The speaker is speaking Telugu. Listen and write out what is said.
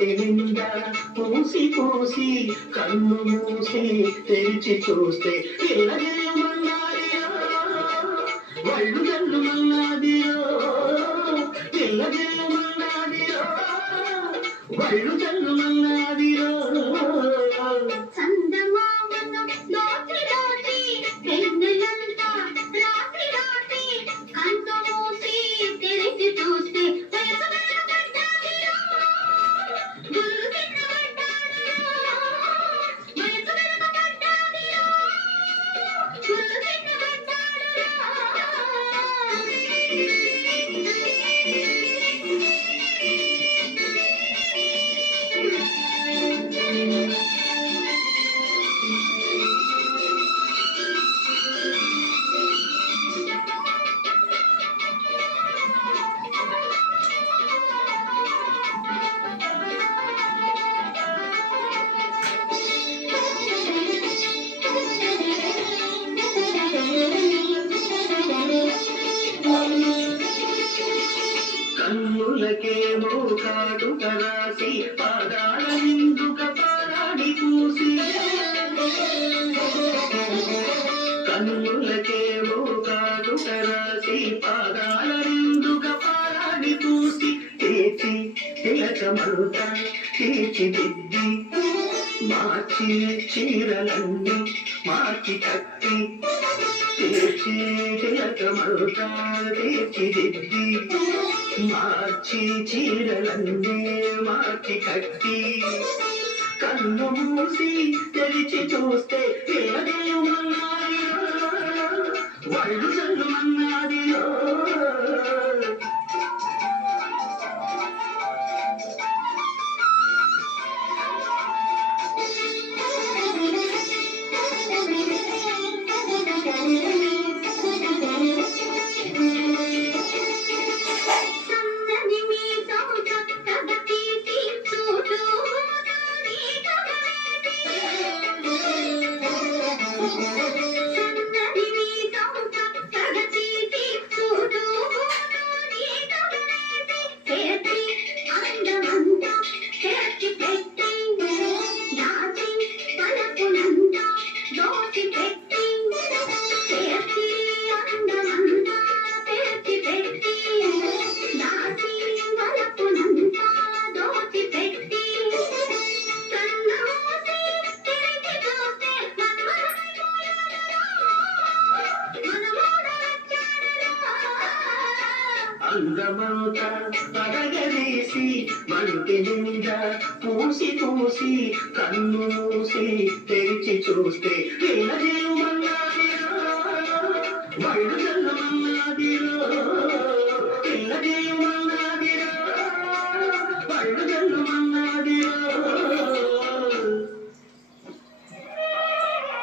ఒంటి నిండా పూసి పూసి కన్ను మూసి తెరిచి చూస్తే పిల్లగేమన్నాదిరో వళ్ళు జల్లుమన్నాదిరో పిల్లగేమన్నాదిరో వళ్ళు జల్లుమన్నాదిరో కన్నులకేమో కాటుక రాసి పాదాల నిండుక పారాడి పూసి కన్నులకేమో కాటుక రాసి పాదాల నిండుక పారాడి పూసి తీర్చి తిలకమరుత తీర్చిదిద్ది మార్చి చీరలన్నీ మార్చి కట్టి తీర్చి తిలకమరుత తీర్చిదిద్ది మార్చి చీరలన్నీ మార్చి కట్టి కన్ను మూసి తెరిచి చూస్తే పిల్లదేమన్నాదిరో వళ్ళు చల్లుమన్నాదిరో అందమంతా పడగవేసి వంటి నిండా పూసి పూసి కన్ను మూసి తెరిచి చూస్తే పిల్లదేమన్నాదిరో